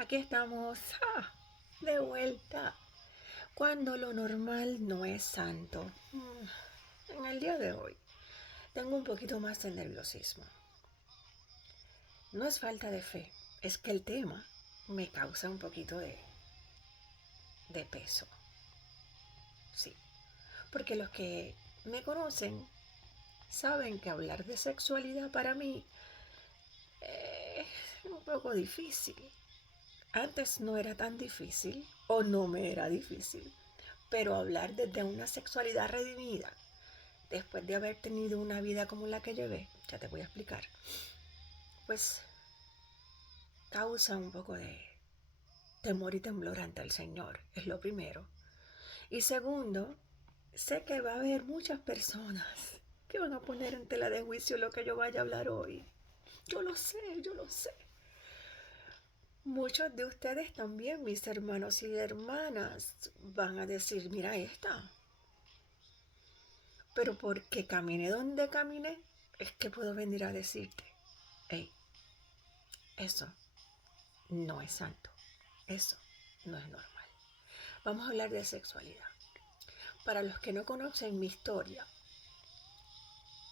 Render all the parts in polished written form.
Aquí estamos, de vuelta, cuando lo normal no es santo. En el día de hoy tengo un poquito más de nerviosismo. No es falta de fe, es que el tema me causa un poquito de peso. Sí, porque los que me conocen saben que hablar de sexualidad para mí es un poco difícil. Antes no era tan difícil o no me era difícil, pero hablar desde una sexualidad redimida, después de haber tenido una vida como la que llevé, ya te voy a explicar, pues causa un poco de temor y temblor ante el Señor, es lo primero. Y segundo, sé que va a haber muchas personas que van a poner en tela de juicio lo que yo vaya a hablar hoy. Yo lo sé, yo lo sé. Muchos de ustedes también, mis hermanos y hermanas, van a decir, mira esta. Pero porque caminé donde caminé, es que puedo venir a decirte, hey, eso no es santo, eso no es normal. Vamos a hablar de sexualidad. Para los que no conocen mi historia,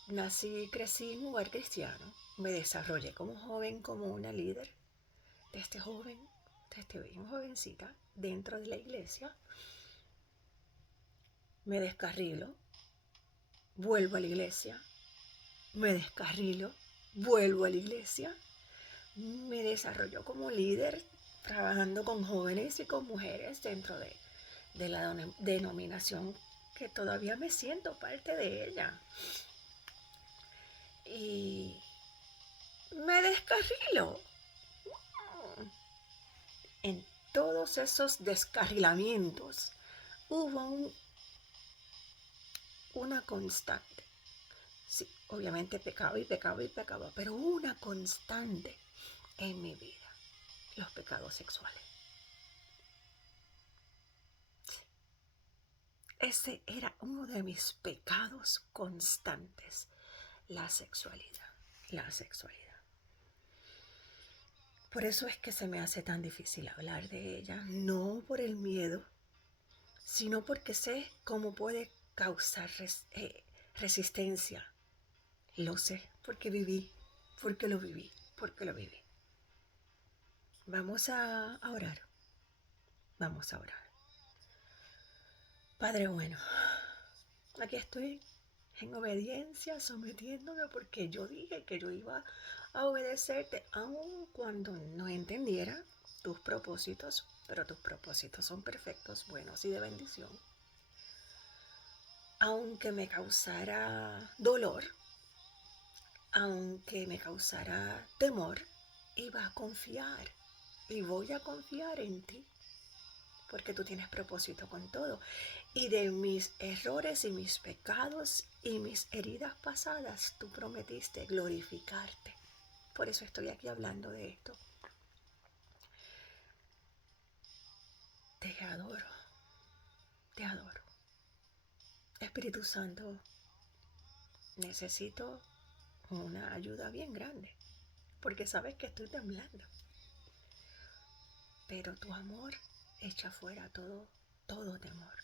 nací y crecí en un hogar cristiano, me desarrollé como joven, como una líder de este joven, bien jovencita, dentro de la iglesia. Me descarrilo, vuelvo a la iglesia, me descarrilo, vuelvo a la iglesia, me desarrollo como líder, trabajando con jóvenes y con mujeres dentro de la denominación que todavía me siento parte de ella. Y me descarrilo. En todos esos descarrilamientos hubo una constante. Sí, obviamente pecaba y pecaba y pecaba, pero una constante en mi vida: los pecados sexuales. Ese era uno de mis pecados constantes, la sexualidad, la sexualidad. Por eso es que se me hace tan difícil hablar de ella, no por el miedo, sino porque sé cómo puede causar resistencia. Lo sé, porque viví, porque lo viví, porque lo viví. Vamos a orar, vamos a orar. Padre bueno, aquí estoy en obediencia, sometiéndome, porque yo dije que yo iba a obedecerte, aun cuando no entendiera tus propósitos, pero tus propósitos son perfectos, buenos y de bendición. Aunque me causara dolor, aunque me causara temor, iba a confiar y voy a confiar en ti, porque tú tienes propósito con todo. Y de mis errores y mis pecados y mis heridas pasadas, tú prometiste glorificarte. Por eso estoy aquí hablando de esto. Te adoro, te adoro. Espíritu Santo, necesito una ayuda bien grande, porque sabes que estoy temblando. Pero tu amor echa fuera todo temor.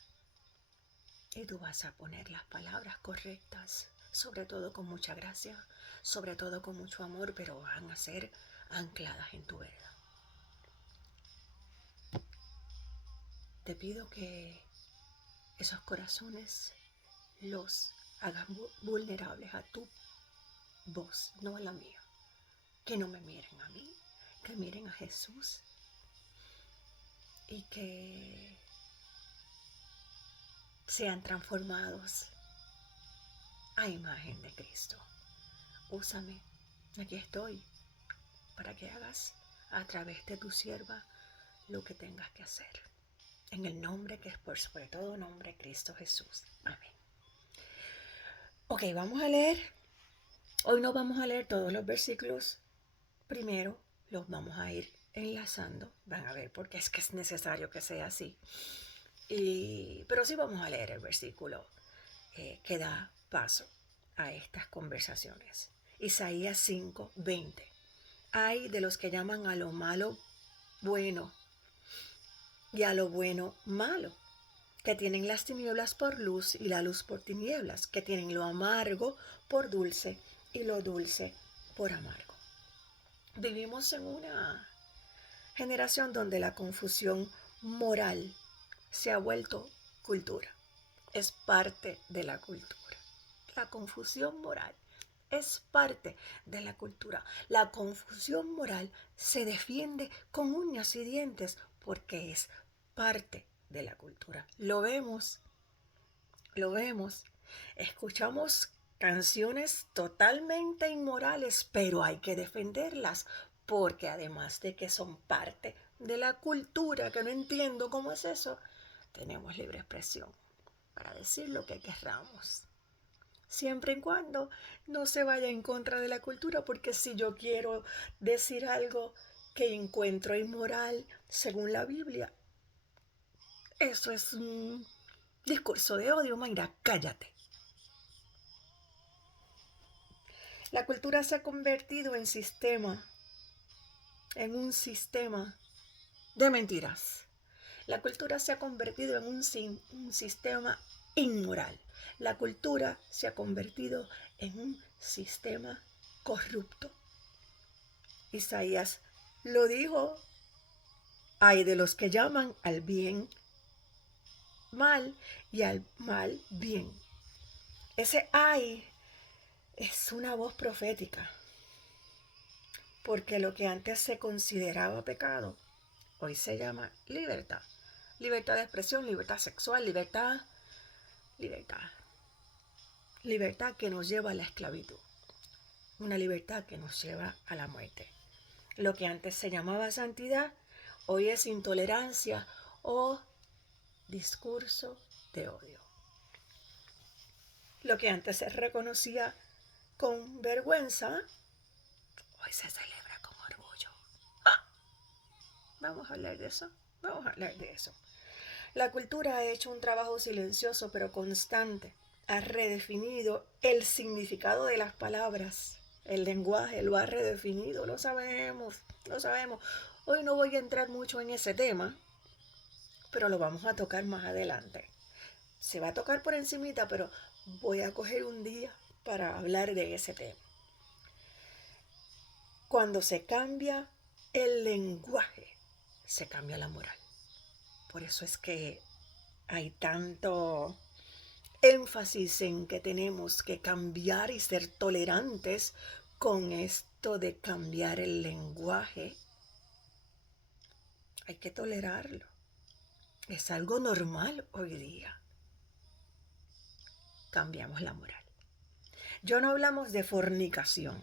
Y tú vas a poner las palabras correctas, sobre todo con mucha gracia, sobre todo con mucho amor, pero van a ser ancladas en tu verdad. Te pido que esos corazones los hagas vulnerables a tu voz, no a la mía. Que no me miren a mí, que miren a Jesús y que sean transformados a imagen de Cristo. Úsame, aquí estoy, para que hagas a través de tu sierva lo que tengas que hacer. En el nombre que es por sobre todo nombre, Cristo Jesús. Amén. Ok, vamos a leer. Hoy no vamos a leer todos los versículos. Primero los vamos a ir enlazando. Van a ver porque es que es necesario que sea así. Pero sí vamos a leer el versículo que da paso a estas conversaciones. Isaías 5:20. Hay de los que llaman a lo malo bueno y a lo bueno malo, que tienen las tinieblas por luz y la luz por tinieblas, que tienen lo amargo por dulce y lo dulce por amargo. Vivimos en una generación donde la confusión moral se ha vuelto cultura, es parte de la cultura. La confusión moral es parte de la cultura. La confusión moral se defiende con uñas y dientes porque es parte de la cultura. Lo vemos. Escuchamos canciones totalmente inmorales, pero hay que defenderlas porque además de que son parte de la cultura, que no entiendo cómo es eso, tenemos libre expresión para decir lo que querramos. Siempre y cuando no se vaya en contra de la cultura, porque si yo quiero decir algo que encuentro inmoral según la Biblia, eso es un discurso de odio. Mayra, cállate. La cultura se ha convertido en un sistema de mentiras. La cultura se ha convertido en un sistema inmoral. La cultura se ha convertido en un sistema corrupto. Isaías lo dijo: hay de los que llaman al bien mal y al mal bien. Ese ay es una voz profética, porque lo que antes se consideraba pecado, hoy se llama libertad. Libertad de expresión, libertad sexual, libertad. Libertad que nos lleva a la esclavitud. Una libertad que nos lleva a la muerte. Lo que antes se llamaba santidad, hoy es intolerancia o discurso de odio. Lo que antes se reconocía con vergüenza, hoy se celebra con orgullo. Vamos a hablar de eso. La cultura ha hecho un trabajo silencioso pero constante. Ha redefinido el significado de las palabras. El lenguaje lo ha redefinido, lo sabemos. Hoy no voy a entrar mucho en ese tema, pero lo vamos a tocar más adelante. Se va a tocar por encimita, pero voy a coger un día para hablar de ese tema. Cuando se cambia el lenguaje, se cambia la moral. Por eso es que hay tanto énfasis en que tenemos que cambiar y ser tolerantes con esto de cambiar el lenguaje. Hay que tolerarlo. Es algo normal hoy día. Cambiamos la moral. Ya no hablamos de fornicación.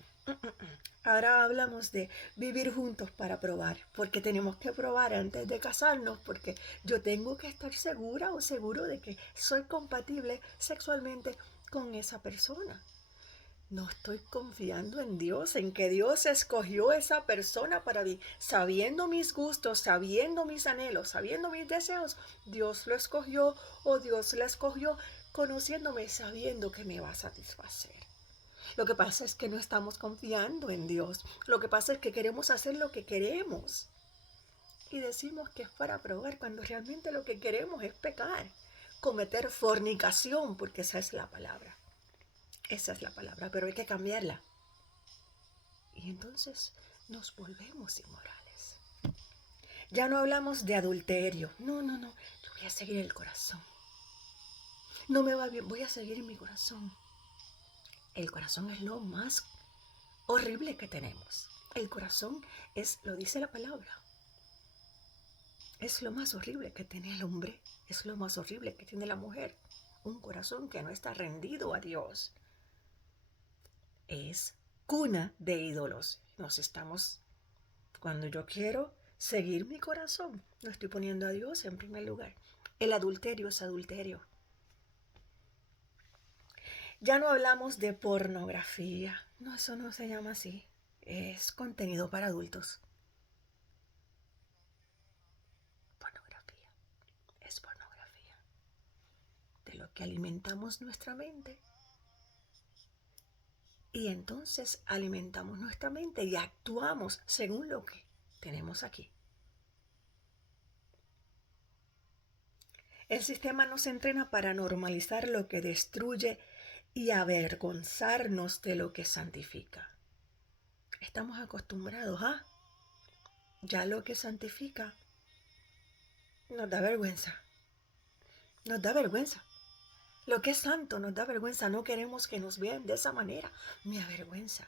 Ahora hablamos de vivir juntos para probar, porque tenemos que probar antes de casarnos, porque yo tengo que estar segura o seguro de que soy compatible sexualmente con esa persona. No estoy confiando en Dios, en que Dios escogió esa persona para mí, sabiendo mis gustos, sabiendo mis anhelos, sabiendo mis deseos. Dios lo escogió o Dios la escogió conociéndome, sabiendo que me va a satisfacer. Lo que pasa es que no estamos confiando en Dios. Lo que pasa es que queremos hacer lo que queremos. Y decimos que es para probar cuando realmente lo que queremos es pecar. Cometer fornicación, porque esa es la palabra. Pero hay que cambiarla. Y entonces nos volvemos inmorales. Ya no hablamos de adulterio. No. Yo voy a seguir el corazón. No me va bien, voy a seguir en mi corazón. El corazón es lo más horrible que tenemos. El corazón es, lo dice la palabra, es lo más horrible que tiene el hombre, es lo más horrible que tiene la mujer. Un corazón que no está rendido a Dios. Es cuna de ídolos. Cuando yo quiero seguir mi corazón, no estoy poniendo a Dios en primer lugar. El adulterio es adulterio. Ya no hablamos de pornografía. No, eso no se llama así. Es contenido para adultos. Pornografía. Es pornografía. De lo que alimentamos nuestra mente. Y entonces alimentamos nuestra mente y actuamos según lo que tenemos aquí. El sistema nos entrena para normalizar lo que destruye y avergonzarnos de lo que santifica. Estamos acostumbrados a ya lo que santifica. Nos da vergüenza. Nos da vergüenza. Lo que es santo nos da vergüenza. No queremos que nos vean de esa manera. Me avergüenza.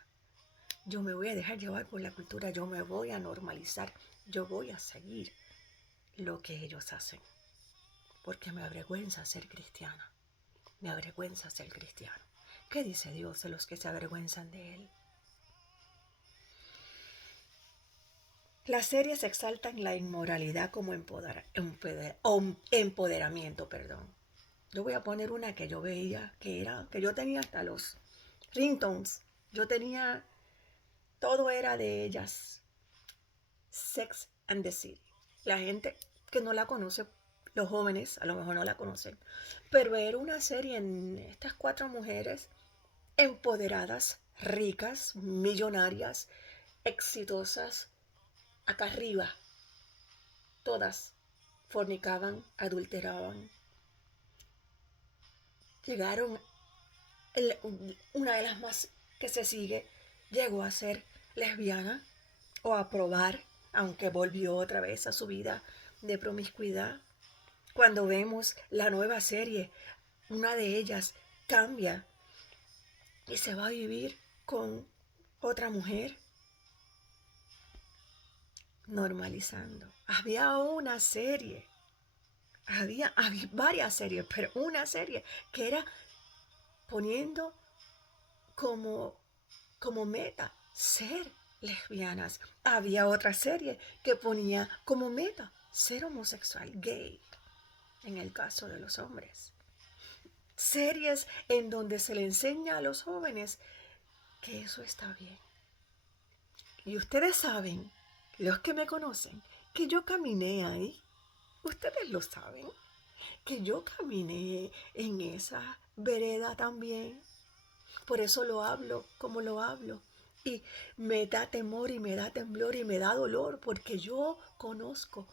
Yo me voy a dejar llevar por la cultura. Yo me voy a normalizar. Yo voy a seguir lo que ellos hacen. Porque me avergüenza ser cristiana. Me avergüenza ser cristiano. ¿Qué dice Dios de los que se avergüenzan de Él? Las series exaltan la inmoralidad como empoderamiento. Yo voy a poner una que yo veía, que yo tenía hasta los ringtones. Yo tenía, todo era de ellas. Sex and the City. La gente que no la conoce, los jóvenes a lo mejor no la conocen, pero era una serie en estas 4 mujeres empoderadas, ricas, millonarias, exitosas, acá arriba. Todas fornicaban, adulteraban. Llegaron, una de las más que se sigue, llegó a ser lesbiana o a probar, aunque volvió otra vez a su vida de promiscuidad. Cuando vemos la nueva serie, una de ellas cambia y se va a vivir con otra mujer, normalizando. Había una serie, había varias series, pero una serie que era poniendo como meta ser lesbianas. Había otra serie que ponía como meta ser homosexual, gay, en el caso de los hombres. Series en donde se le enseña a los jóvenes que eso está bien. Y ustedes saben, los que me conocen, que yo caminé ahí. Ustedes lo saben, que yo caminé en esa vereda también. Por eso lo hablo como lo hablo. Y me da temor y me da temblor y me da dolor porque yo conozco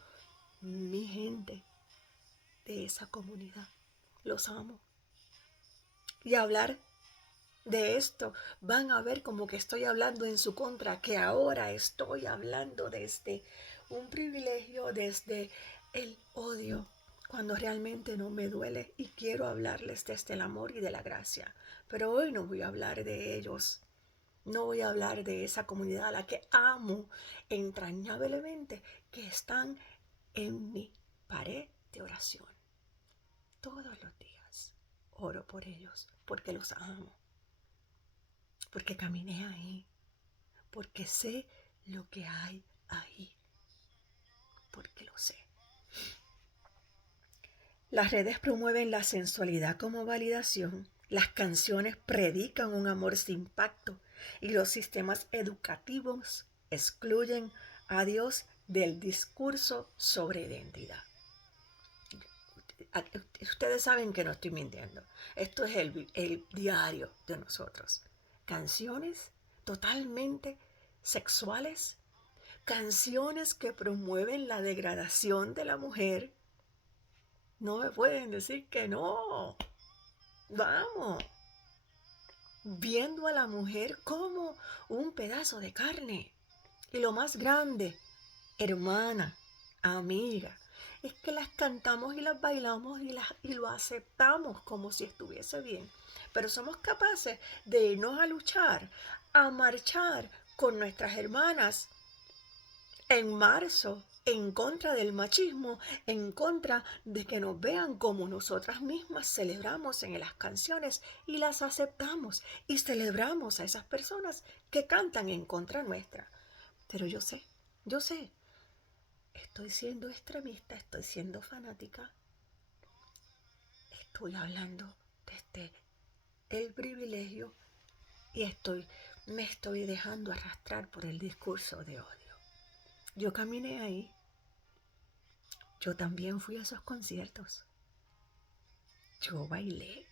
mi gente de esa comunidad. Los amo. Y hablar de esto van a ver como que estoy hablando en su contra, que ahora estoy hablando desde un privilegio, desde el odio, cuando realmente no me duele y quiero hablarles desde el amor y de la gracia. Pero hoy no voy a hablar de ellos. No voy a hablar de esa comunidad a la que amo entrañablemente, que están en mi pared de oración. Todos los días oro por ellos porque los amo, porque caminé ahí, porque sé lo que hay ahí, porque lo sé. Las redes promueven la sensualidad como validación, las canciones predican un amor sin pacto y los sistemas educativos excluyen a Dios del discurso sobre identidad. Ustedes saben que no estoy mintiendo. Esto es el diario de nosotros. Canciones totalmente sexuales, canciones que promueven la degradación de la mujer. No me pueden decir que no. Vamos. Viendo a la mujer como un pedazo de carne. Y lo más grande, hermana, amiga, es que las cantamos y las bailamos y lo aceptamos como si estuviese bien. Pero somos capaces de irnos a luchar, a marchar con nuestras hermanas en marzo, en contra del machismo, en contra de que nos vean como nosotras mismas celebramos en las canciones y las aceptamos y celebramos a esas personas que cantan en contra nuestra. Pero yo sé, estoy siendo extremista, estoy siendo fanática, estoy hablando desde el privilegio y me estoy dejando arrastrar por el discurso de odio. Yo caminé ahí. Yo también fui a esos conciertos. Yo bailé.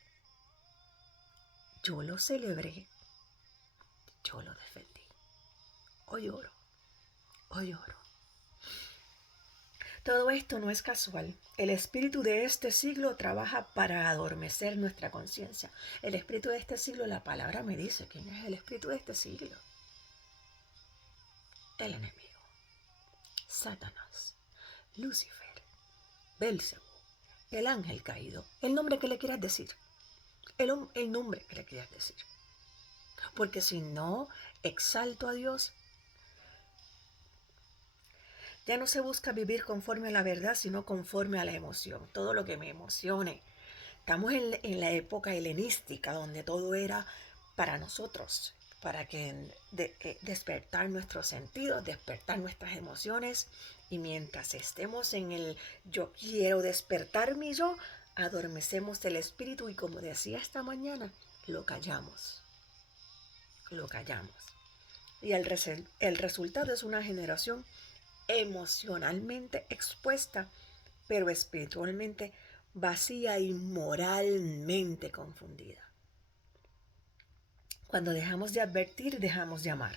Yo lo celebré. Yo lo defendí. Hoy oro. Hoy oro. Todo esto no es casual. El espíritu de este siglo trabaja para adormecer nuestra conciencia. El espíritu de este siglo, la palabra me dice quién es el espíritu de este siglo. El enemigo, Satanás, Lucifer, Belcebú, el ángel caído, el nombre que le quieras decir, el nombre que le quieras decir. Porque si no exalto a Dios, ya no se busca vivir conforme a la verdad, sino conforme a la emoción. Todo lo que me emocione. Estamos en la época helenística, donde todo era para nosotros, para que despertar nuestros sentidos, despertar nuestras emociones. Y mientras estemos en el yo quiero despertar mi yo, adormecemos el espíritu y, como decía esta mañana, lo callamos. Lo callamos. Y el resultado es una generación emocionalmente expuesta, pero espiritualmente vacía y moralmente confundida. Cuando dejamos de advertir, dejamos de amar.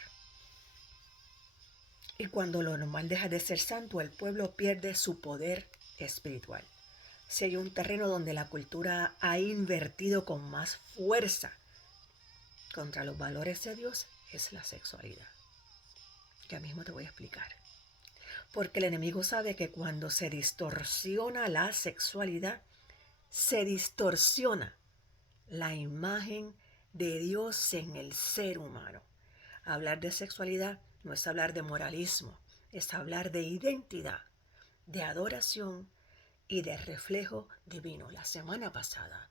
Y cuando lo normal deja de ser santo, el pueblo pierde su poder espiritual. Si hay un terreno donde la cultura ha invertido con más fuerza contra los valores de Dios, es la sexualidad. Ya mismo te voy a explicar. Porque el enemigo sabe que cuando se distorsiona la sexualidad, se distorsiona la imagen de Dios en el ser humano. Hablar de sexualidad no es hablar de moralismo, es hablar de identidad, de adoración y de reflejo divino. La semana pasada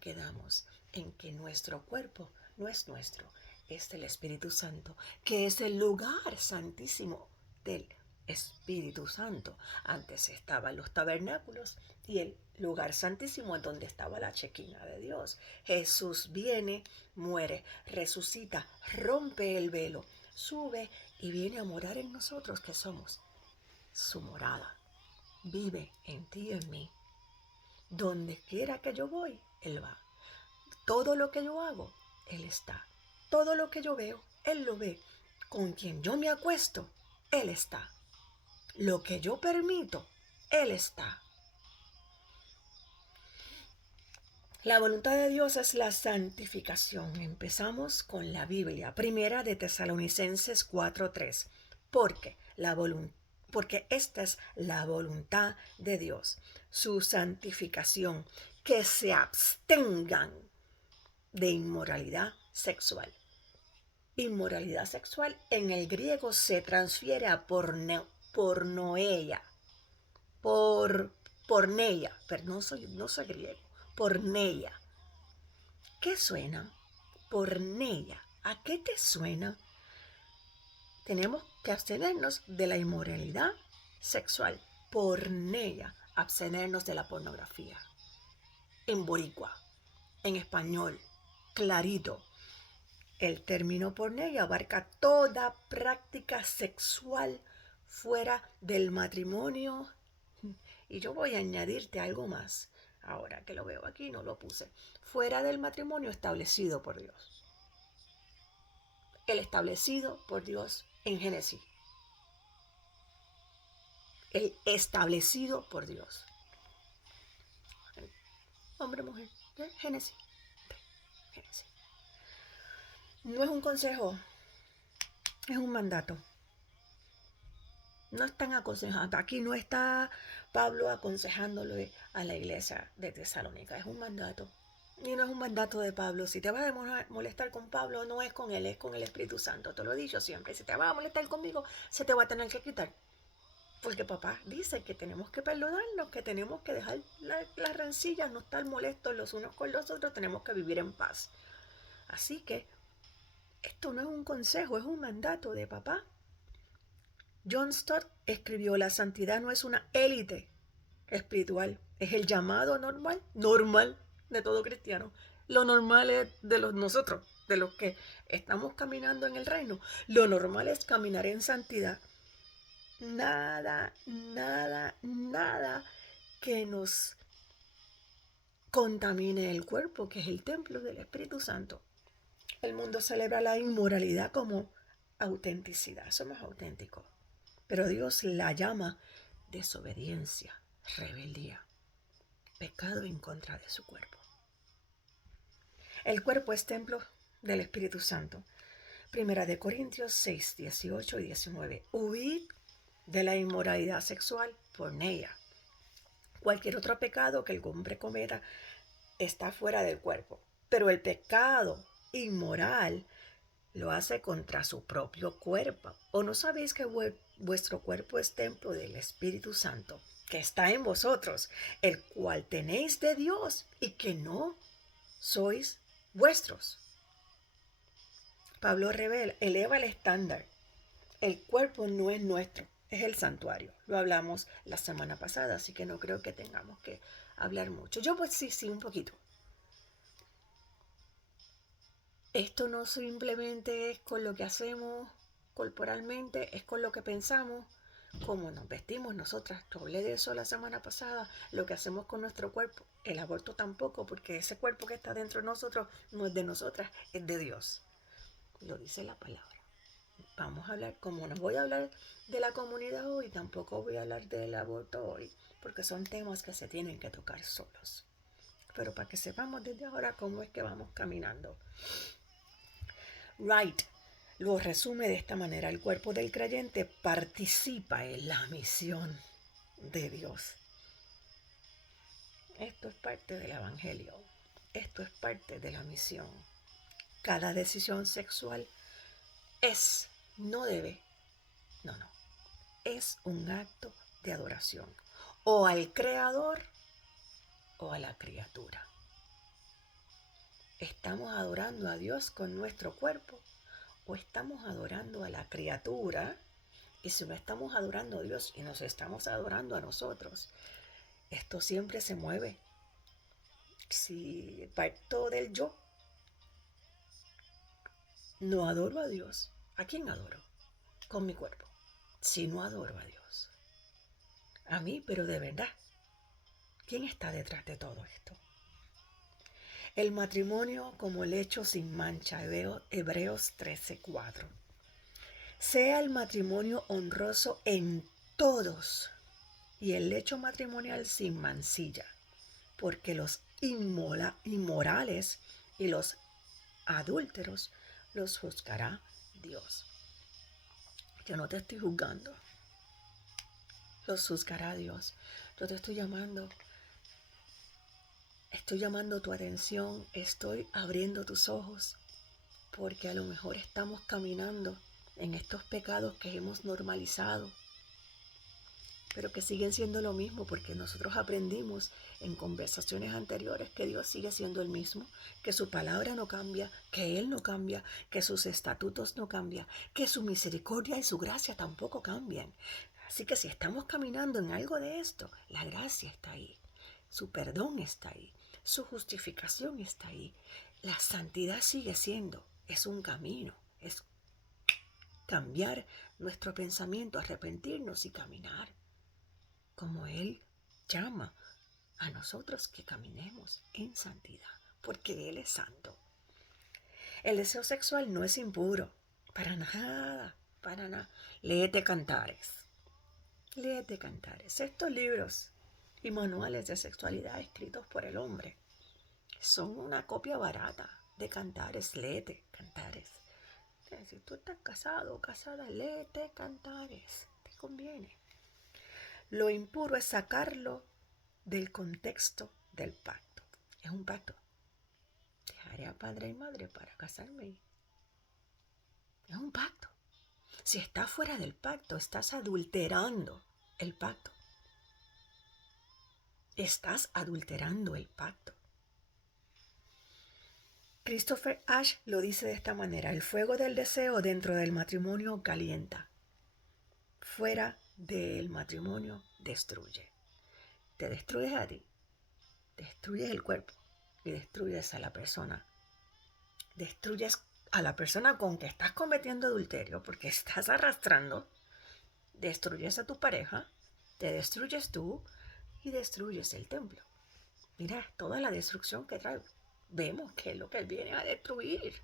quedamos en que nuestro cuerpo no es nuestro, es del Espíritu Santo, que es el lugar santísimo del Espíritu Santo. Antes estaban los tabernáculos y el lugar santísimo en donde estaba la chequina de Dios. Jesús viene, muere, resucita, rompe el velo, sube y viene a morar en nosotros, que somos su morada. Vive en ti y en mí. Donde quiera que yo voy, Él va. Todo lo que yo hago, Él está. Todo lo que yo veo, Él lo ve. Con quien yo me acuesto, Él está. Lo que yo permito, Él está. La voluntad de Dios es la santificación. Empezamos con la Biblia. Primera de Tesalonicenses 4:3. Porque esta es la voluntad de Dios, su santificación, que se abstengan de inmoralidad sexual. Inmoralidad sexual en el griego se transfiere a pornoeia. Porneia, pero no soy griego. Porneia. ¿Qué suena? Porneia. ¿A qué te suena? Tenemos que abstenernos de la inmoralidad sexual. Porneia. Abstenernos de la pornografía. En boricua, en español, clarito. El término porneia abarca toda práctica sexual fuera del matrimonio. Y yo voy a añadirte algo más. Ahora que lo veo aquí, no lo puse. Fuera del matrimonio establecido por Dios. El establecido por Dios en Génesis. El establecido por Dios. Hombre, mujer. Génesis. Génesis. No es un consejo, es un mandato. No están aconsejando. Aquí no está Pablo aconsejándole a la iglesia de Tesalónica. Es un mandato. Y no es un mandato de Pablo. Si te vas a molestar con Pablo, no es con él, es con el Espíritu Santo. Te lo he dicho siempre. Si te vas a molestar conmigo, se te va a tener que quitar. Porque papá dice que tenemos que perdonarnos, que tenemos que dejar las rencillas, no estar molestos los unos con los otros, tenemos que vivir en paz. Así que esto no es un consejo, es un mandato de papá. John Stott escribió: la santidad no es una élite espiritual, es el llamado normal de todo cristiano. Lo normal es de nosotros, de los que estamos caminando en el reino. Lo normal es caminar en santidad. Nada que nos contamine el cuerpo, que es el templo del Espíritu Santo. El mundo celebra la inmoralidad como autenticidad. Somos auténticos. Pero Dios la llama desobediencia, rebeldía, pecado en contra de su cuerpo. El cuerpo es templo del Espíritu Santo. Primera de Corintios 6, 18 y 19. Huid de la inmoralidad sexual, porneia. Cualquier otro pecado que el hombre cometa está fuera del cuerpo. Pero el pecado inmoral lo hace contra su propio cuerpo. ¿O no sabéis que vuestro cuerpo es templo del Espíritu Santo, que está en vosotros, el cual tenéis de Dios y que no sois vuestros? Pablo eleva el estándar. El cuerpo no es nuestro, es el santuario. Lo hablamos la semana pasada, así que no creo que tengamos que hablar mucho. Yo pues sí, un poquito. Esto no simplemente es con lo que hacemos corporalmente, es con lo que pensamos, cómo nos vestimos nosotras. Yo hablé de eso la semana pasada, lo que hacemos con nuestro cuerpo. El aborto tampoco, porque ese cuerpo que está dentro de nosotros no es de nosotras, es de Dios. Lo dice la palabra. Vamos a hablar, como no voy a hablar de la comunidad hoy, tampoco voy a hablar del aborto hoy, porque son temas que se tienen que tocar solos. Pero para que sepamos desde ahora cómo es que vamos caminando. Wright lo resume de esta manera: el cuerpo del creyente participa en la misión de Dios. Esto es parte del evangelio. Esto es parte de la misión. Cada decisión sexual no, es un acto de adoración, o al creador o a la criatura. ¿Estamos adorando a Dios con nuestro cuerpo o estamos adorando a la criatura? Y si no estamos adorando a Dios y nos estamos adorando a nosotros, esto siempre se mueve. Si parto del yo, no adoro a Dios, ¿a quién adoro? Con mi cuerpo. Si no adoro a Dios, a mí, pero de verdad, ¿quién está detrás de todo esto? El matrimonio como lecho sin mancha, Hebreos 13:4. Sea el matrimonio honroso en todos y el lecho matrimonial sin mancilla, porque los inmorales y los adúlteros los juzgará Dios. Yo no te estoy juzgando, los juzgará Dios. Yo te estoy llamando tu atención, estoy abriendo tus ojos, porque a lo mejor estamos caminando en estos pecados que hemos normalizado, pero que siguen siendo lo mismo, porque nosotros aprendimos en conversaciones anteriores que Dios sigue siendo el mismo, que su palabra no cambia, que Él no cambia, que sus estatutos no cambian, que su misericordia y su gracia tampoco cambian. Así que si estamos caminando en algo de esto, la gracia está ahí, su perdón está ahí, su justificación está ahí. La santidad sigue siendo, es un camino, es cambiar nuestro pensamiento, arrepentirnos y caminar como Él llama a nosotros que caminemos en santidad, porque Él es santo. El deseo sexual no es impuro, para nada, para nada. Léete Cantares. Estos libros y manuales de sexualidad escritos por el hombre son una copia barata de Cantares. Léete Cantares. Si tú estás casado o casada, léete Cantares. Te conviene. Lo impuro es sacarlo del contexto del pacto. Es un pacto. Dejaré a padre y madre para casarme. Es un pacto. Si estás fuera del pacto, estás adulterando el pacto. Estás adulterando el pacto. Christopher Ash lo dice de esta manera: el fuego del deseo dentro del matrimonio calienta. Fuera del matrimonio destruye. Te destruyes a ti, destruyes el cuerpo y destruyes a la persona. Destruyes a la persona con que estás cometiendo adulterio porque estás arrastrando. Destruyes a tu pareja, te destruyes tú y destruyes el templo. Mira toda la destrucción que trae. Vemos que es lo que él viene a destruir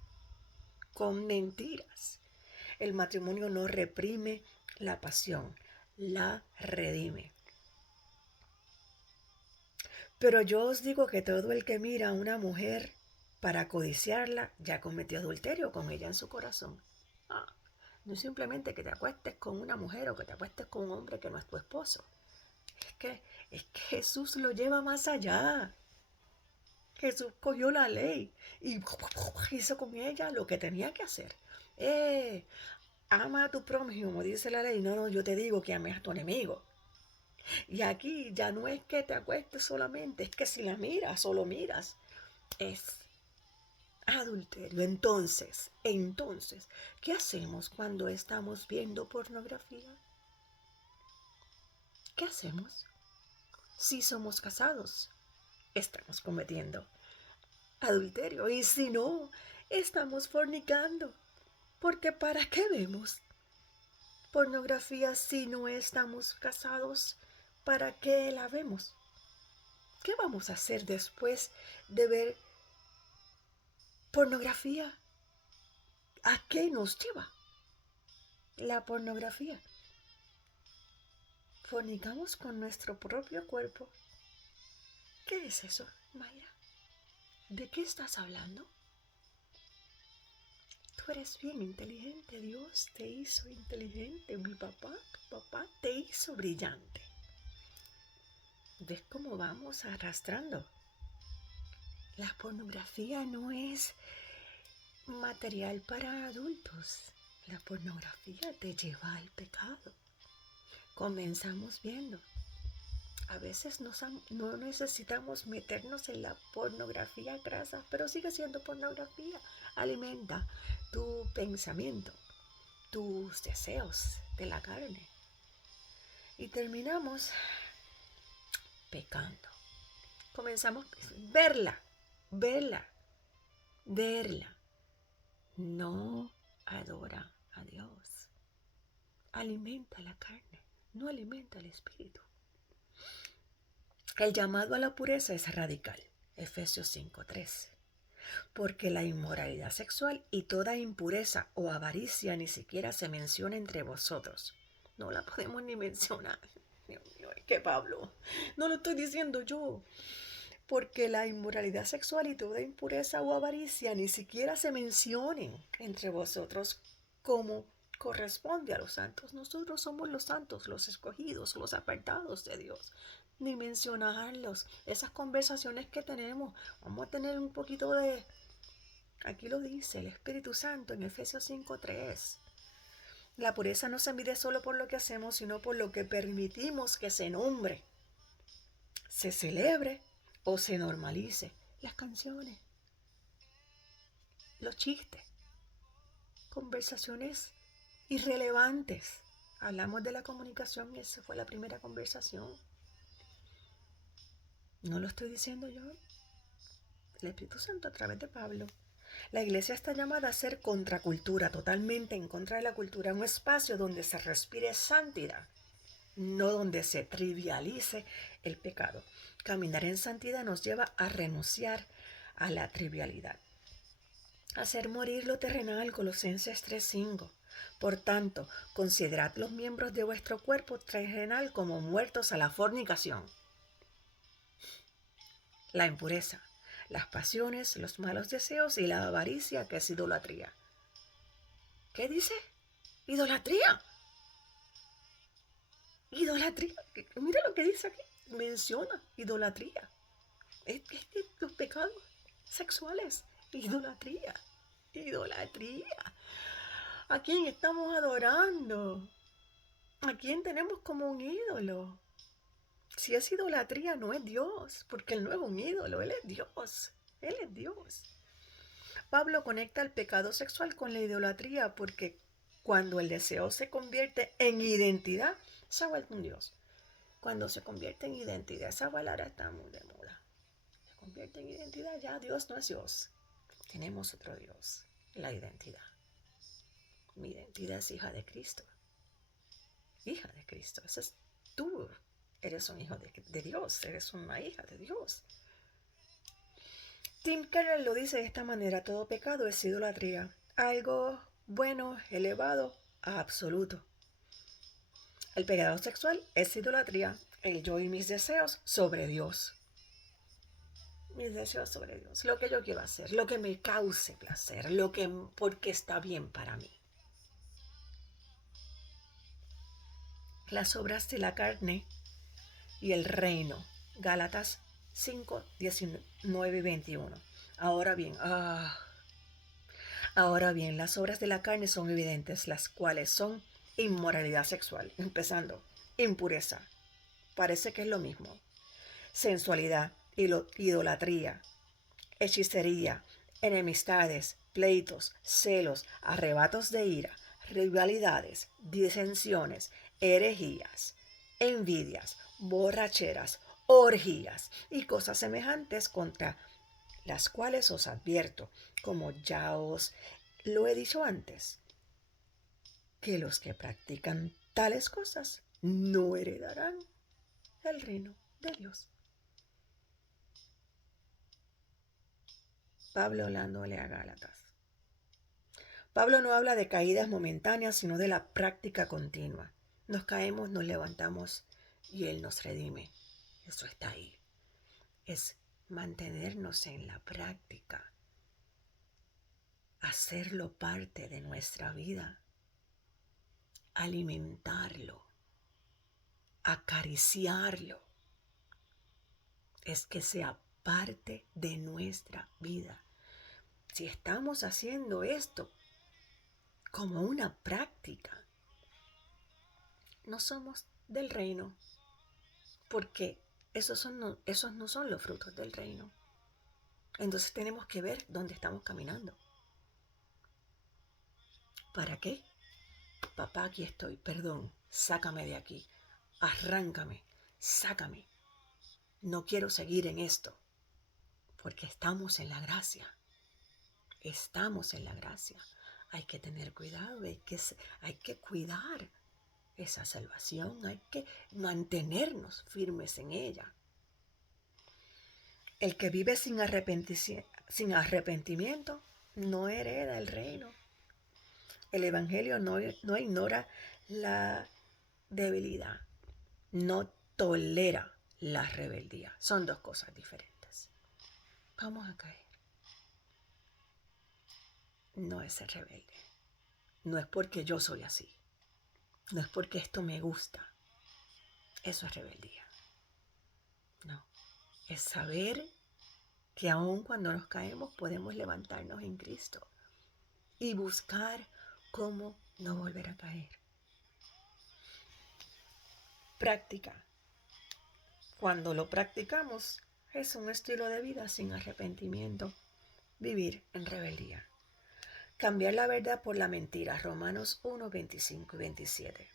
con mentiras. El matrimonio no reprime la pasión, la redime. Pero yo os digo que todo el que mira a una mujer para codiciarla ya cometió adulterio con ella en su corazón. Ah, no es simplemente que te acuestes con una mujer o que te acuestes con un hombre que no es tu esposo. Es que, es que Jesús lo lleva más allá. Jesús cogió la ley y hizo con ella lo que tenía que hacer. Eh, Ama a tu prójimo, dice la ley. No, no, yo te digo que ames a tu enemigo. Y aquí ya no es que te acuestes solamente, es que si la miras o lo miras, es adulterio. Entonces, ¿qué hacemos cuando estamos viendo pornografía? ¿Qué hacemos? Si somos casados, estamos cometiendo adulterio. Y si no, estamos fornicando. Porque ¿para qué vemos pornografía si no estamos casados? ¿Para qué la vemos? ¿Qué vamos a hacer después de ver pornografía? ¿A qué nos lleva la pornografía? Fornicamos con nuestro propio cuerpo. ¿Qué es eso, Mayra? ¿De qué estás hablando? Tú eres bien inteligente. Dios te hizo inteligente. Tu papá te hizo brillante. ¿Ves cómo vamos arrastrando? La pornografía no es material para adultos. La pornografía te lleva al pecado. Comenzamos viendo. A veces no necesitamos meternos en la pornografía grasa, pero sigue siendo pornografía. Alimenta tu pensamiento, tus deseos de la carne. Y terminamos pecando. Comenzamos a verla. No adora a Dios. Alimenta la carne, no alimenta el espíritu. El llamado a la pureza es radical. Efesios 5:3. Porque la inmoralidad sexual y toda impureza o avaricia ni siquiera se menciona entre vosotros. No la podemos ni mencionar. Dios mío, es que Pablo, no lo estoy diciendo yo. Porque la inmoralidad sexual y toda impureza o avaricia ni siquiera se mencionen entre vosotros como corresponde a los santos. Nosotros somos los santos, los escogidos, los apartados de Dios. Ni mencionarlos. Esas conversaciones que tenemos, vamos a tener un poquito de... Aquí lo dice el Espíritu Santo en Efesios 5:3. La pureza no se mide solo por lo que hacemos, sino por lo que permitimos que se nombre, se celebre o se normalice. Las canciones, los chistes, conversaciones irrelevantes. Hablamos de la comunicación y esa fue la primera conversación. No lo estoy diciendo yo. El Espíritu Santo a través de Pablo. La iglesia está llamada a ser contracultura, totalmente en contra de la cultura, un espacio donde se respire santidad, no donde se trivialice el pecado. Caminar en santidad nos lleva a renunciar a la trivialidad. Hacer morir lo terrenal, Colosenses 3:5. Por tanto, considerad los miembros de vuestro cuerpo terrenal como muertos a la fornicación, la impureza, las pasiones, los malos deseos y la avaricia, que es idolatría. ¿Qué dice? Idolatría. Idolatría. Mira lo que dice aquí. Menciona idolatría. Es los pecados sexuales. Idolatría. Idolatría. ¿A quién estamos adorando? ¿A quién tenemos como un ídolo? Si es idolatría, no es Dios, porque Él no es un ídolo, Él es Dios. Él es Dios. Pablo conecta el pecado sexual con la idolatría porque cuando el deseo se convierte en identidad, se ha vuelto un Dios. Cuando se convierte en identidad, esa palabra está muy de moda. Se convierte en identidad, ya Dios no es Dios. Tenemos otro Dios, la identidad. Mi identidad es hija de Cristo. Hija de Cristo. Ese es tú. Eres un hijo de Dios. Eres una hija de Dios. Tim Keller lo dice de esta manera: todo pecado es idolatría. Algo bueno, elevado a absoluto. El pecado sexual es idolatría. El yo y mis deseos sobre Dios. mis deseos sobre Dios, lo que yo quiero hacer, lo que me cause placer, porque está bien para mí. Las obras de la carne y el reino. Gálatas 5, 19 y 21. Ahora bien, las obras de la carne son evidentes, las cuales son inmoralidad sexual, empezando, impureza, parece que es lo mismo, sensualidad, idolatría, hechicería, enemistades, pleitos, celos, arrebatos de ira, rivalidades, disensiones, herejías, envidias, borracheras, orgías y cosas semejantes, contra las cuales os advierto, como ya os lo he dicho antes, que los que practican tales cosas no heredarán el reino de Dios. Pablo hablándole a Gálatas. Pablo no habla de caídas momentáneas, sino de la práctica continua. Nos caemos, nos levantamos y Él nos redime. Eso está ahí. Es mantenernos en la práctica, hacerlo parte de nuestra vida, alimentarlo, acariciarlo. Es que sea parte de nuestra vida. Si estamos haciendo esto como una práctica, no somos del reino, porque esos no son los frutos del reino. Entonces tenemos que ver dónde estamos caminando. ¿Para qué? Papá, aquí estoy, perdón, sácame de aquí, arráncame, sácame. No quiero seguir en esto, porque estamos en la gracia. Estamos en la gracia. Hay que tener cuidado, hay que cuidar esa salvación, hay que mantenernos firmes en ella. El que vive sin arrepentimiento no hereda el reino. El Evangelio no ignora la debilidad, no tolera la rebeldía. Son dos cosas diferentes. Vamos a caer. No es ser rebelde. No es porque yo soy así. No es porque esto me gusta. Eso es rebeldía. No. Es saber que aun cuando nos caemos podemos levantarnos en Cristo y buscar cómo no volver a caer. Práctica. Cuando lo practicamos, es un estilo de vida sin arrepentimiento. Vivir en rebeldía. Cambiar la verdad por la mentira. Romanos 1, 25 y 27.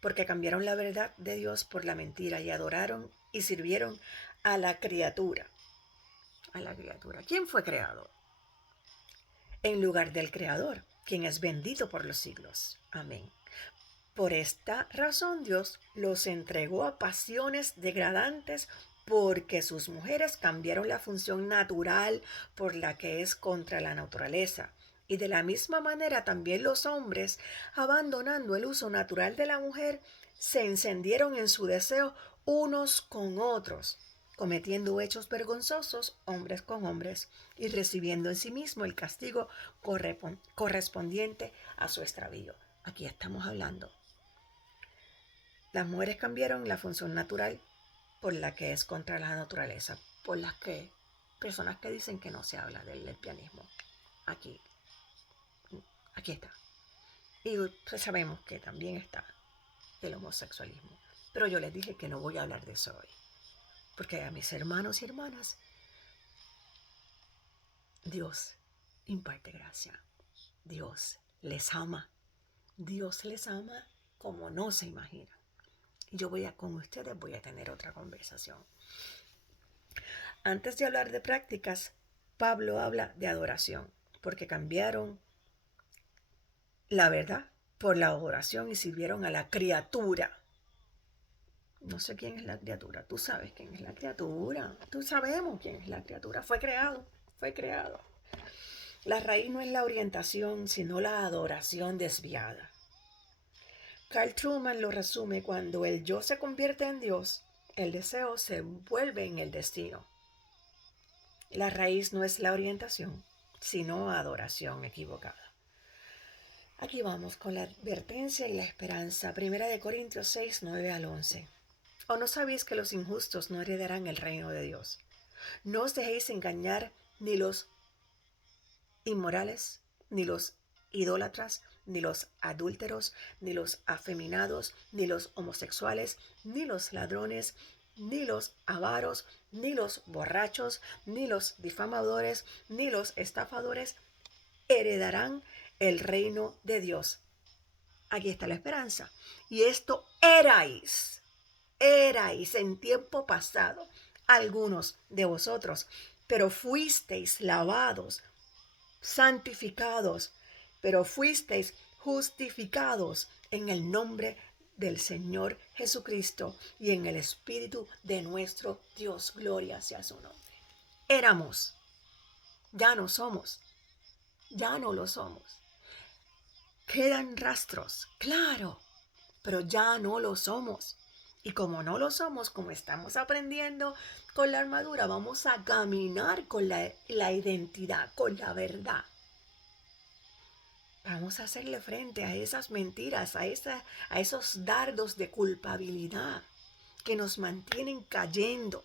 Porque cambiaron la verdad de Dios por la mentira y adoraron y sirvieron a la criatura. A la criatura. ¿Quién fue creado? En lugar del Creador, quien es bendito por los siglos. Amén. Por esta razón Dios los entregó a pasiones degradantes, porque sus mujeres cambiaron la función natural por la que es contra la naturaleza. Y de la misma manera también los hombres, abandonando el uso natural de la mujer, se encendieron en su deseo unos con otros, cometiendo hechos vergonzosos hombres con hombres y recibiendo en sí mismo el castigo correspondiente a su extravío. Aquí estamos hablando. Las mujeres cambiaron la función natural por la que es contra la naturaleza, por las que personas que dicen que no se habla del lesbianismo. Aquí está. Y pues sabemos que también está el homosexualismo. Pero yo les dije que no voy a hablar de eso hoy. Porque a mis hermanos y hermanas, Dios imparte gracia. Dios les ama. Dios les ama como no se imagina. Y yo con ustedes voy a tener otra conversación. Antes de hablar de prácticas, Pablo habla de adoración, porque cambiaron la verdad por la adoración y sirvieron a la criatura. No sé quién es la criatura, tú sabes quién es la criatura, tú sabemos quién es la criatura, fue creado. La raíz no es la orientación, sino la adoración desviada. Carl Truman lo resume: cuando el yo se convierte en Dios, el deseo se vuelve en el destino. La raíz no es la orientación, sino adoración equivocada. Aquí vamos con la advertencia y la esperanza. Primera de Corintios 6, 9 al 11. ¿O no sabéis que los injustos no heredarán el reino de Dios? No os dejéis engañar, ni los inmorales, ni los idólatras, ni los adúlteros, ni los afeminados, ni los homosexuales, ni los ladrones, ni los avaros, ni los borrachos, ni los difamadores, ni los estafadores heredarán el reino de Dios. Aquí está la esperanza. Y esto erais en tiempo pasado algunos de vosotros, pero fuisteis lavados, santificados, pero fuisteis justificados en el nombre del Señor Jesucristo y en el Espíritu de nuestro Dios. Gloria sea su nombre. Éramos, ya no somos, ya no lo somos. Quedan rastros, claro, pero ya no lo somos. Y como no lo somos, como estamos aprendiendo con la armadura, vamos a caminar con la identidad, con la verdad. Vamos a hacerle frente a esas mentiras, a esos dardos de culpabilidad que nos mantienen cayendo.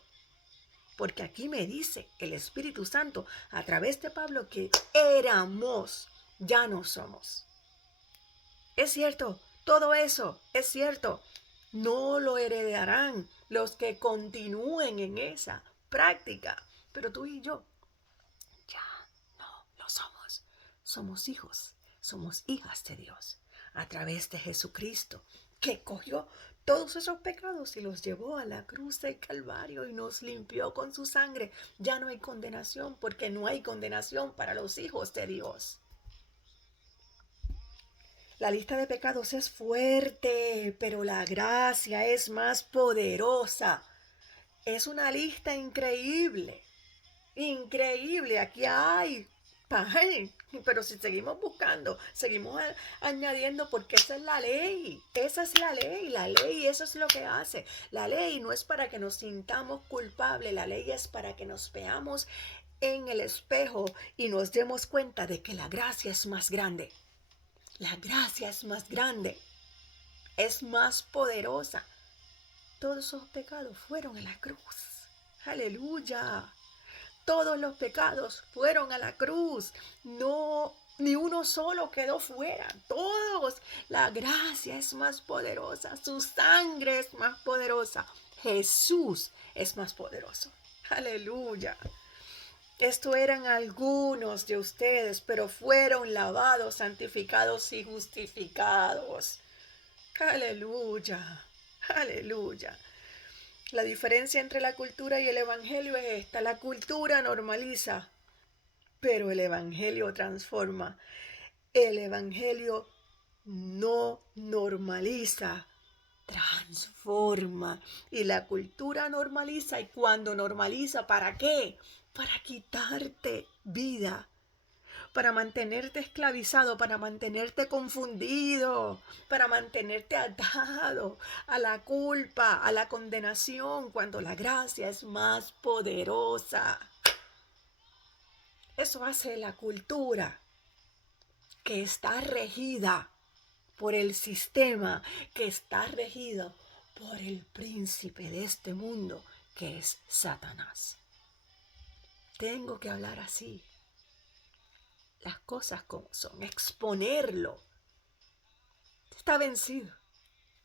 Porque aquí me dice el Espíritu Santo a través de Pablo que éramos, ya no somos. Es cierto, todo eso es cierto. No lo heredarán los que continúen en esa práctica. Pero tú y yo ya no lo somos. Somos hijos, somos hijas de Dios a través de Jesucristo, que cogió todos esos pecados y los llevó a la cruz del Calvario y nos limpió con su sangre. Ya no hay condenación, porque no hay condenación para los hijos de Dios. La lista de pecados es fuerte, pero la gracia es más poderosa. Es una lista increíble, increíble. Aquí hay, pero si seguimos buscando, seguimos añadiendo, porque esa es la ley. Esa es la ley, eso es lo que hace. La ley no es para que nos sintamos culpables, la ley es para que nos veamos en el espejo y nos demos cuenta de que la gracia es más grande. La gracia es más grande, es más poderosa. Todos esos pecados fueron a la cruz. Aleluya. Todos los pecados fueron a la cruz. No, ni uno solo quedó fuera. Todos. La gracia es más poderosa. Su sangre es más poderosa. Jesús es más poderoso. Aleluya. Esto eran algunos de ustedes, pero fueron lavados, santificados y justificados. Aleluya, aleluya. La diferencia entre la cultura y el evangelio es esta. La cultura normaliza, pero el evangelio transforma. El evangelio no normaliza, transforma. Y la cultura normaliza. ¿Y cuando normaliza, para qué? Para quitarte vida, para mantenerte esclavizado, para mantenerte confundido, para mantenerte atado a la culpa, a la condenación, cuando la gracia es más poderosa. Eso hace la cultura, que está regida por el sistema, que está regido por el príncipe de este mundo, que es Satanás. Tengo que hablar así, las cosas como son, exponerlo. Está vencido,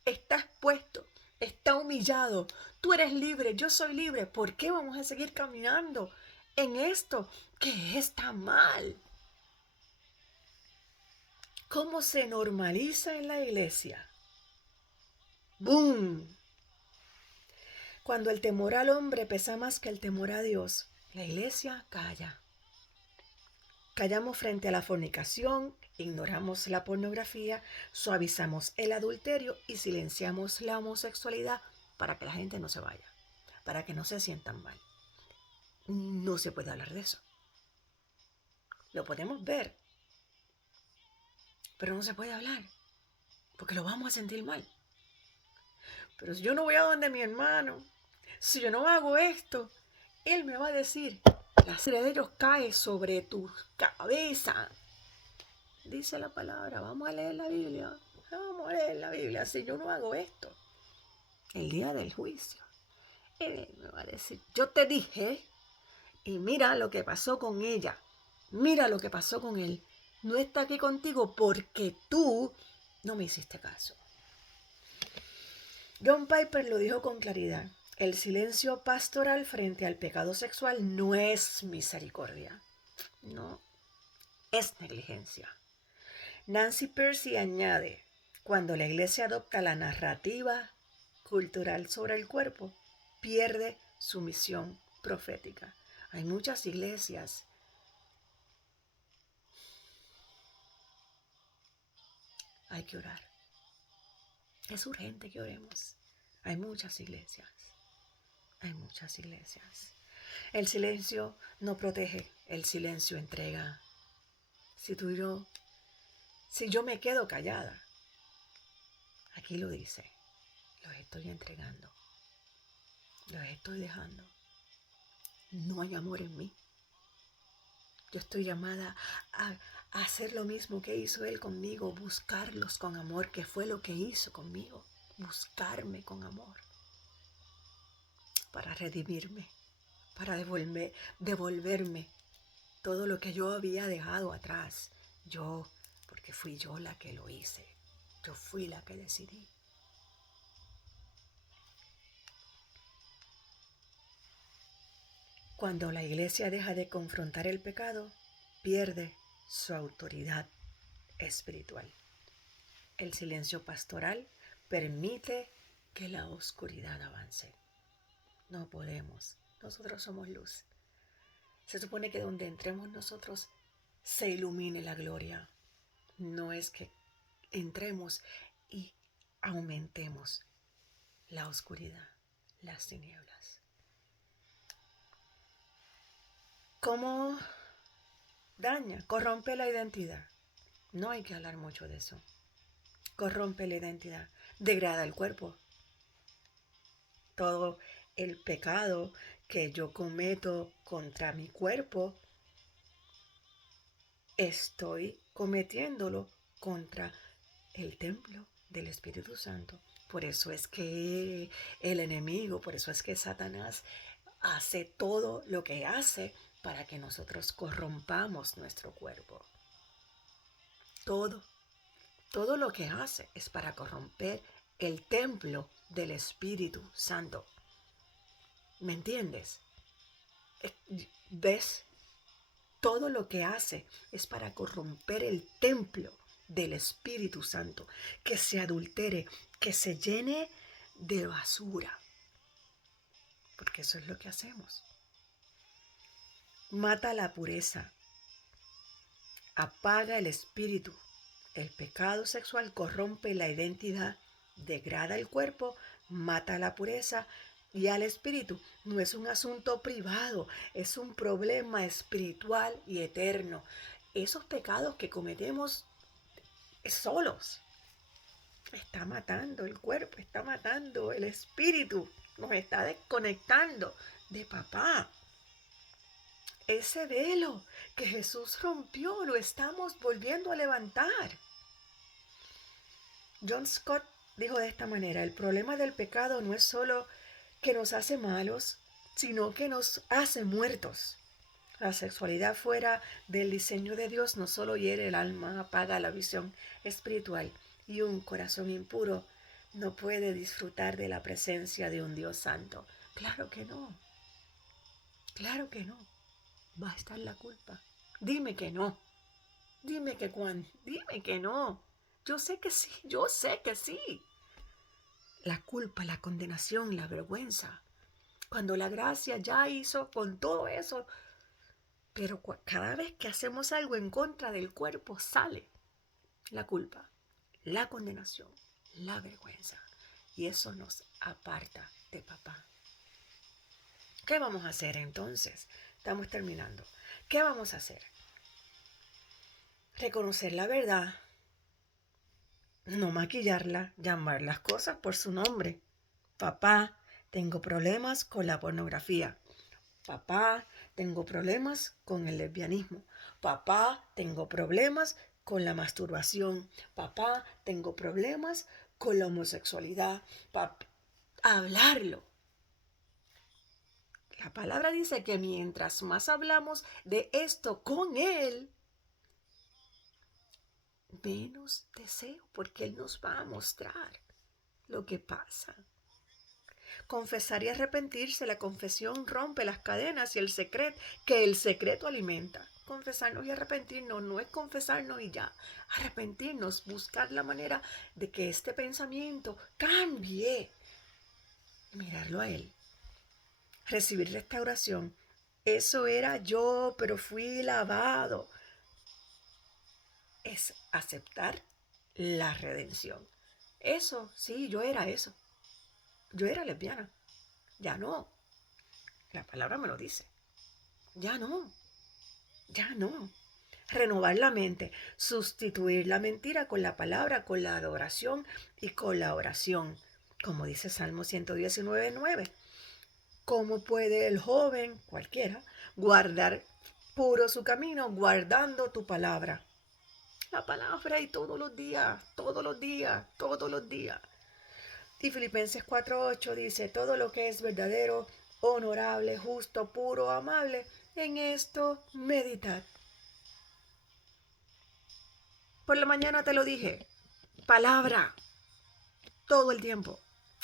está expuesto, está humillado. Tú eres libre, yo soy libre. ¿Por qué vamos a seguir caminando en esto que está mal? ¿Cómo se normaliza en la iglesia? ¡Boom! Cuando el temor al hombre pesa más que el temor a Dios, la iglesia calla. Callamos frente a la fornicación, ignoramos la pornografía, suavizamos el adulterio y silenciamos la homosexualidad para que la gente no se vaya, para que no se sientan mal. No se puede hablar de eso. Lo podemos ver, pero no se puede hablar, porque lo vamos a sentir mal. Pero si yo no voy a donde mi hermano, si yo no hago esto, él me va a decir, La sangre de ellos cae sobre tu cabeza. Dice la palabra, vamos a leer la Biblia. Vamos a leer la Biblia. Si yo no hago esto, el día del juicio, él me va a decir, yo te dije, y mira lo que pasó con ella. Mira lo que pasó con él. No está aquí contigo porque tú no me hiciste caso. John Piper lo dijo con claridad. El silencio pastoral frente al pecado sexual no es misericordia. No, es negligencia. Nancy Pearcey añade, cuando la iglesia adopta la narrativa cultural sobre el cuerpo, pierde su misión profética. Hay muchas iglesias. Hay que orar. Es urgente que oremos. Hay muchas iglesias. Hay muchas iglesias. El silencio no protege, el silencio entrega. Si yo me quedo callada, aquí lo dice, los estoy entregando, los estoy dejando. No hay amor en mí. Yo estoy llamada a hacer lo mismo que hizo Él conmigo, buscarlos con amor, que fue lo que hizo conmigo, buscarme con amor, para redimirme, para devolverme todo lo que yo había dejado atrás. Porque fui yo la que lo hice, yo fui la que decidí. Cuando la iglesia deja de confrontar el pecado, pierde su autoridad espiritual. El silencio pastoral permite que la oscuridad avance. No podemos. Nosotros somos luz. Se supone que donde entremos nosotros se ilumine la gloria. No es que entremos y aumentemos la oscuridad, las tinieblas. ¿Cómo daña? Corrompe la identidad. No hay que hablar mucho de eso. Corrompe la identidad, degrada el cuerpo. Todo el pecado que yo cometo contra mi cuerpo, estoy cometiéndolo contra el templo del Espíritu Santo. Por eso es que el enemigo, por eso es que Satanás hace todo lo que hace para que nosotros corrompamos nuestro cuerpo. Todo lo que hace es para corromper el templo del Espíritu Santo. ¿Me entiendes? ¿Ves? Todo lo que hace es para corromper el templo del Espíritu Santo, que se adultere, que se llene de basura. Porque eso es lo que hacemos. Mata la pureza, apaga el espíritu. El pecado sexual corrompe la identidad, degrada el cuerpo, mata la pureza y al espíritu. No es un asunto privado, es un problema espiritual y eterno. Esos pecados que cometemos solos, está matando el cuerpo, está matando el espíritu, nos está desconectando de papá. Ese velo que Jesús rompió lo estamos volviendo a levantar. John Scott dijo de esta manera, el problema del pecado no es solo que nos hace malos, sino que nos hace muertos. La sexualidad fuera del diseño de Dios no solo hiere el alma, apaga la visión espiritual, y un corazón impuro no puede disfrutar de la presencia de un Dios santo. Claro que no. Claro que no. Va a estar la culpa. Dime que no. Dime que dime que no. Yo sé que sí, yo sé que sí. La culpa, la condenación, la vergüenza. Cuando la gracia ya hizo con todo eso, pero cada vez que hacemos algo en contra del cuerpo sale la culpa, la condenación, la vergüenza. Y eso nos aparta de papá. ¿Qué vamos a hacer entonces? Estamos terminando. ¿Qué vamos a hacer? Reconocer la verdad, no maquillarla, llamar las cosas por su nombre. Papá, tengo problemas con la pornografía. Papá, tengo problemas con el lesbianismo. Papá, tengo problemas con la masturbación. Papá, tengo problemas con la homosexualidad. Hablarlo. La palabra dice que mientras más hablamos de esto con Él, menos deseo, porque Él nos va a mostrar lo que pasa. Confesar y arrepentirse, la confesión rompe las cadenas y que el secreto alimenta. Confesarnos y arrepentirnos no es confesarnos y ya. Arrepentirnos, buscar la manera de que este pensamiento cambie. Mirarlo a Él. Recibir restauración. Eso era yo, pero fui lavado. Es aceptar la redención. Eso, sí, yo era eso. Yo era lesbiana. Ya no. La palabra me lo dice. Ya no. Ya no. Renovar la mente. Sustituir la mentira con la palabra, con la adoración y con la oración. Como dice Salmo 119:9. ¿Cómo puede el joven, cualquiera, guardar puro su camino guardando tu palabra? La palabra y todos los días, todos los días, todos los días. Y Filipenses 4:8 dice, todo lo que es verdadero, honorable, justo, puro, amable, en esto meditad. Por la mañana te lo dije, palabra, todo el tiempo,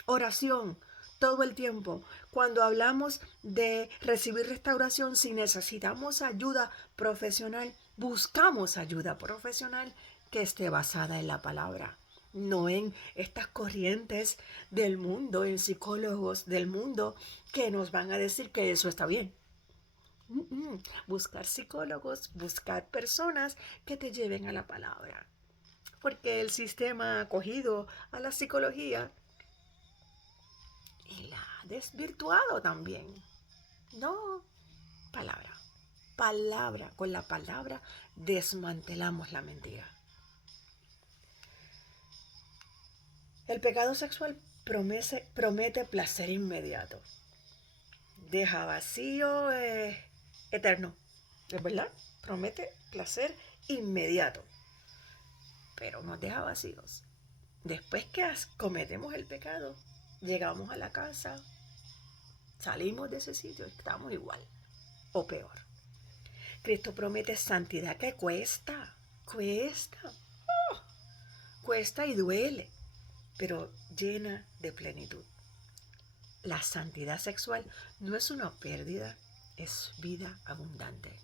oración, todo el tiempo. Cuando hablamos de recibir restauración, si necesitamos ayuda profesional, buscamos ayuda profesional que esté basada en la palabra, no en estas corrientes del mundo, en psicólogos del mundo que nos van a decir que eso está bien. Buscar psicólogos, buscar personas que te lleven a la palabra. Porque el sistema ha acogido a la psicología y la ha desvirtuado también. No, palabra. Palabra. Con la palabra desmantelamos la mentira. El pecado sexual promete placer inmediato. Deja vacío eterno. ¿Es verdad? Promete placer inmediato. Pero nos deja vacíos. Después que cometemos el pecado, llegamos a la casa, salimos de ese sitio, estamos igual o peor. Cristo promete santidad que cuesta, cuesta y duele, pero llena de plenitud. La santidad sexual no es una pérdida, es vida abundante.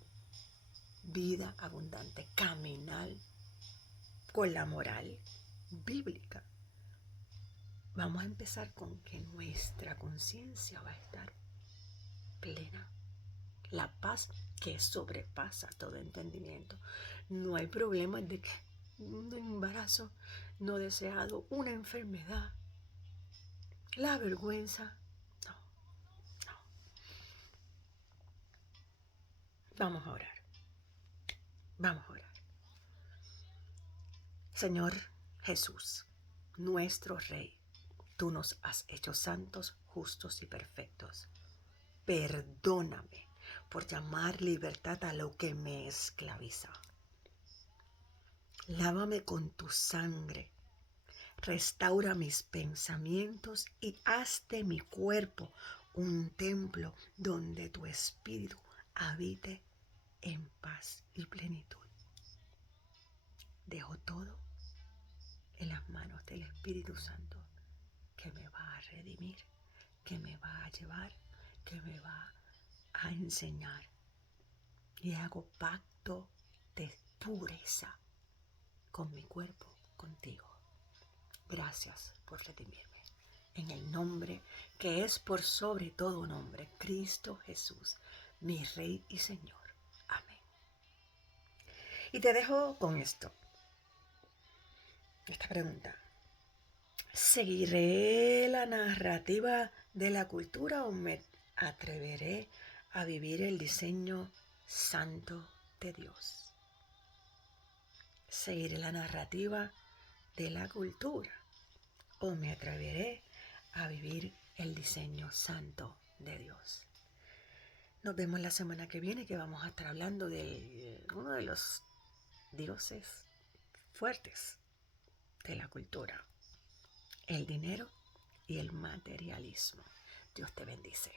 Vida abundante, caminar con la moral bíblica. Vamos a empezar con que nuestra conciencia va a estar plena. La paz que sobrepasa todo entendimiento. No hay problema de que un embarazo no deseado, una enfermedad, la vergüenza. No, no. Vamos a orar. Vamos a orar. Señor Jesús, nuestro Rey, tú nos has hecho santos, justos y perfectos. Perdóname por llamar libertad a lo que me esclaviza. Lávame con tu sangre, restaura mis pensamientos y haz de mi cuerpo un templo donde tu espíritu habite en paz y plenitud. Dejo todo en las manos del Espíritu Santo, que me va a redimir, que me va a llevar, que me va a enseñar. Y hago pacto de pureza con mi cuerpo, contigo. Gracias por redimirme. En el nombre que es por sobre todo nombre, Cristo Jesús, mi Rey y Señor. Amén. Y te dejo con esta pregunta. ¿Seguiré la narrativa de la cultura o me atreveré a vivir el diseño santo de Dios? ¿Seguiré la narrativa de la cultura o me atreveré a vivir el diseño santo de Dios? Nos vemos la semana que viene, que vamos a estar hablando de uno de los dioses fuertes de la cultura, el dinero y el materialismo. Dios te bendice.